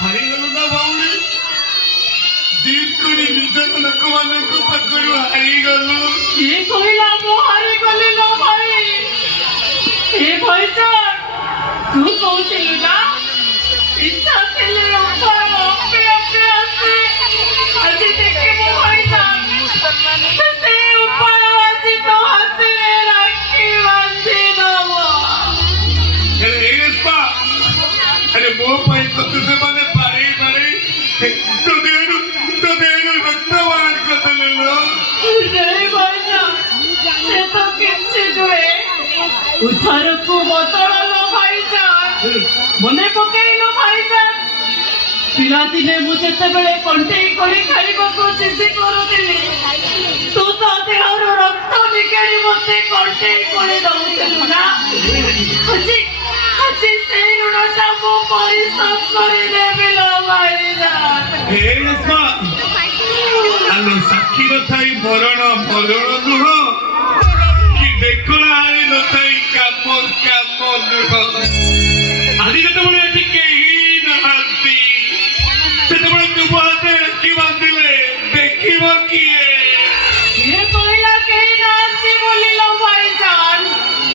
ହାରିଗଲୁ ନା ଭଉଣୀ ଜିଦ୍ କରି ନିଜର ଲୋକମାନଙ୍କ ପାଖରୁ ହାରିଗଲୁ। କିଏ କହିଲା ମୁଁ ହାରିଗଲି ଲୋ ଭାଇ? ଏ ଭାଇଚାର ତୁ କହୁଥିଲୁ ନା ଇଚ୍ଛା ଥିଲେ ଉପାୟ ଆପେ ଆପେ ଆସେ। ଆଜି ଦେଖିବୁ ଭାଇଚାର ସେ ଉପାୟ ଆଜି ତୋ ହାତରେ ରାକ୍ଷୀ ବାନ୍ଧି ଦବ। अरे मो भाई तो तुझे मैंने पारी पारी तो देनु रक्तवान कर देले लो। नहीं भाईजान से तो किसी दुए उधार को बतला लो भाईजान मने पकाई लो भाईजान। पिला दिने मुझे तबले कंटेई करी खाइबा को जिद्दी करूतिली तू तो देहर रक्त निकाली मते कंटेई करी दउतलु ना। আজি সেই ঋণটা মো পরিশোধ করে দেবে লো ভাইজান। हे रेशमा आलो साक्षी नथाई भरण नुह कि देखला आरी नथाई काम नुह। आदि जेतेबेले एठी केही नाहांती सेतेबेले तुम हाथे राखी बांधिले देखिब किए